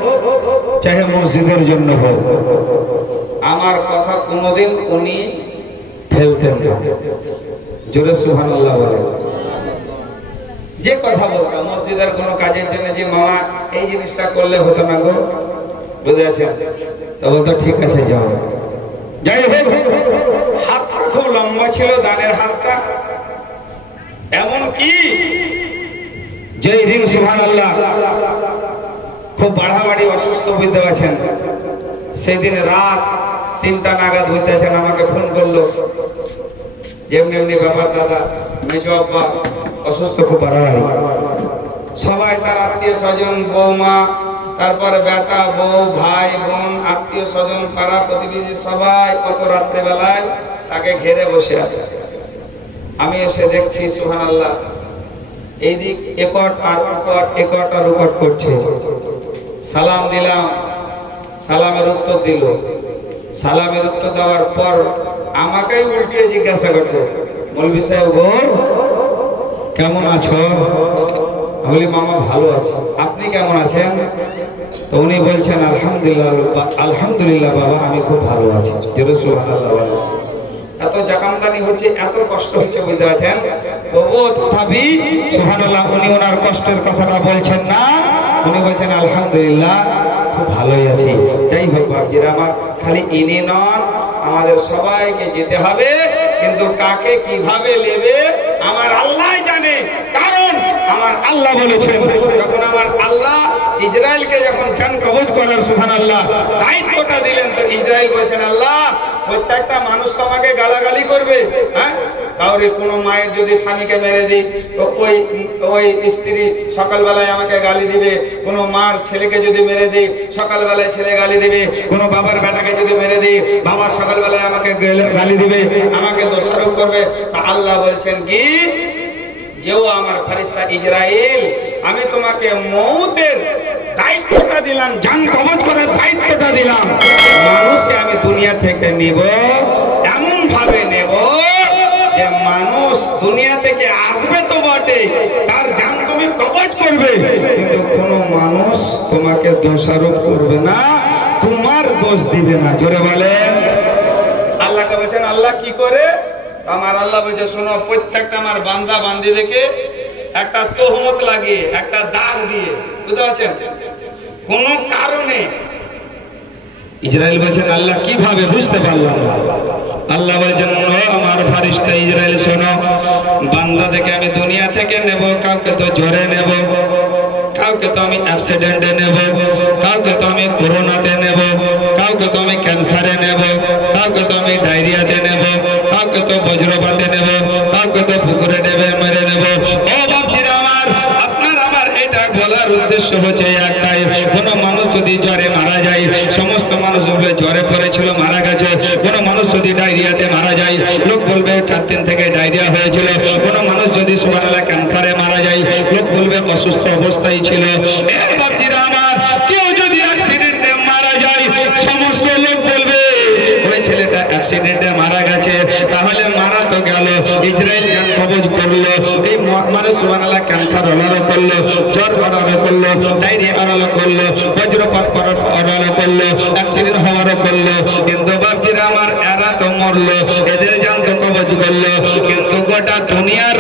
চাহে মসজিদের জন্য হোক, আমার কথা কোনোদিন উনি ফেলতেন না। জোরে সুবহানাল্লাহ বলে। যে কথা বলতাম মসজিদের কোনো কাজের জন্য, যে মামা এই জিনিসটা করলে হতো না গো, বুঝে আছেন, তো বলতো ঠিক আছে যাও। যাই হোক, হাতটা খুব লম্বা ছিল, দানের হাতটা, এমন কি যেই দিন সুবহানাল্লাহ খুব বাড়াবাড়ি অসুস্থ বুঝতে পারছেন, সেই দিন রাত 3টা নাগাদ বুঝতে আছেন, আমাকে ফোন করলো, যেমনি এমনি ব্যাপার দাদা, মেজো আব্বা অসুস্থ, খুব বাড়াবাড়ি। সবাই তার আত্মীয় স্বজন, বৌমা, তারপরে বেটা, বউ, ভাই, বোন, আত্মীয় স্বজন, পাড়া প্রতিবেশী সবাই কত রাত্রেবেলায় তাকে ঘেরে বসে আছে। আমি এসে দেখছি সুবহানাল্লাহ এইদিক একট আর উকট, একট আর উকট করছে। সালাম দিলাম, সালামের উত্তর দিল। সালামের উত্তর দেওয়ার পর আমাকেই উল্টিয়ে জিজ্ঞাসা করছে, মৌলভী সাহেব গো কেমন আছো? বলি মামা ভালো আছে, আপনি কেমন আছেন? তো উনি বলছেন আলহামদুলিল্লাহ, আলহামদুলিল্লাহ বাবা আমি খুব ভালো আছি। সুবহানাল্লাহ। এত জাকামদানি হচ্ছে, এত কষ্ট হচ্ছে, বুঝতে পারছেন? তবুও তথাপি সুবহানাল্লাহ উনি ওনার কষ্টের কথাটা বলছেন না, উনি বলছেন আলহামদুলিল্লাহ খুব ভালোই আছি। যাই হোক বাকিরা আমার, খালি ইনি নন, আমাদের সবাইকে যেতে হবে, কিন্তু কাকে কিভাবে নেবে আমার আল্লাহ জানে। কারণ আমার আল্লাহ বলেছেন, যখন আমার আল্লাহ ইসরায়েলকে যখন জান কবজ করার সুবহানাল্লাহ দায়িত্বটা দিলেন, তো ইসরায়েল বলছেন আল্লাহ প্রত্যেকটা মানুষ তো আমাকে গালাগালি করবে, হ্যাঁ কাউরে কোনো মায়ের যদি স্বামীকে মেরে দিই তো ওই স্ত্রী সকালবেলায় আমাকে গালি দিবে, কোনো মার ছেলেকে যদি মেরে দিই সকালবেলায় ছেলে গালি দিবে, কোনো বাবার বেটাকে যদি মেরে দিই বাবা সকালবেলায় আমাকে গালি দিবে, আমাকে দোষারোপ করবে। তা আল্লাহ বলছেন কি, যেও আমার ফেরেশতা ইসরাইল, আমি তোমাকে মৌতের দায়িত্বটা দিলাম, জান কবজ করার দায়িত্বটা দিলাম, মানুষকে আমি দুনিয়া থেকে নেব, এমন ভাবে নেব যে মানুষ দুনিয়া থেকে আসবে তো বটে, তার জান তুমি কবজ করবে, কিন্তু কোনো মানুষ তোমাকে দোষারোপ করবে না, তোমার দোষ দিবে না। জোরে বলেন। আল্লাহকে বলছেন আল্লাহ কি করে? আমার আল্লাহ বলছে শোনো, প্রত্যেকটা আমার বান্দা বান্দি দেখে একটা তহমত লাগিয়ে, একটা দাগ দিয়ে, বুঝতে পারছেন, কোন কারণে। ইসরায়েল বলছেন আল্লাহ কিভাবে? বুঝতে পারলাম না। আল্লাহ বলছেন আমার ফেরেশতা ইসরায়েল শোনো, বান্দা দেখে আমি দুনিয়া থেকে নেব, কাউকে তো জ্বরে নেব, কাউকে তো আমি অ্যাক্সিডেন্টে নেব, কাউকে তো আমি করোনাতে নেব, কাউকে তো আমি ক্যান্সারে নেব, কাউকে তো আমি ডায়রিয়াতে নেব, কাউকে তো বজ্রপাতে নেব, কাউকে তো পুকুরে নেবে মেরে নেব। ও বাপজিরা আমার, আপনার আমার এটা বলার উদ্দেশ্য হচ্ছে একটাই, কোন মানুষ যদি জ্বরে মারা যায়, সমস্ত মানুষ বলবে জ্বরে পড়েছিল মারা গেছে, কোন মানুষ যদি ডায়রিয়াতে মারা যায় লোক বলবে 4 দিন থেকে ডায়রিয়া হয়েছিল, কোন মানুষ যদি সুবহানাল্লাহ ক্যান্সারে মারা যায় লোক বলবে অসুস্থ অবস্থায় ছিল। এই বাপজিরা আমার, কেউ যদি অ্যাক্সিডেন্টে মারা যায় সমস্ত লোক বলবে ওই ছেলেটা অ্যাক্সিডেন্টে মারা গেছে, তাহলে মারা তো গেল, ইসরায়েল জান কবজ করলো, এই মানুষ সুবহানাল্লাহ ক্যান্সার হলারও করলো, জ্বর হলারও করলো, ডায়রিয়া হলারও করলো, বজ্রপাত হলারও করলো, অ্যাক্সিডেন্ট হওয়ারও করলো, কিন্তু বাপজিরা আমার এরা তো মরলো, এদের জান তো কবজ করলো, কিন্তু গোটা দুনিয়ার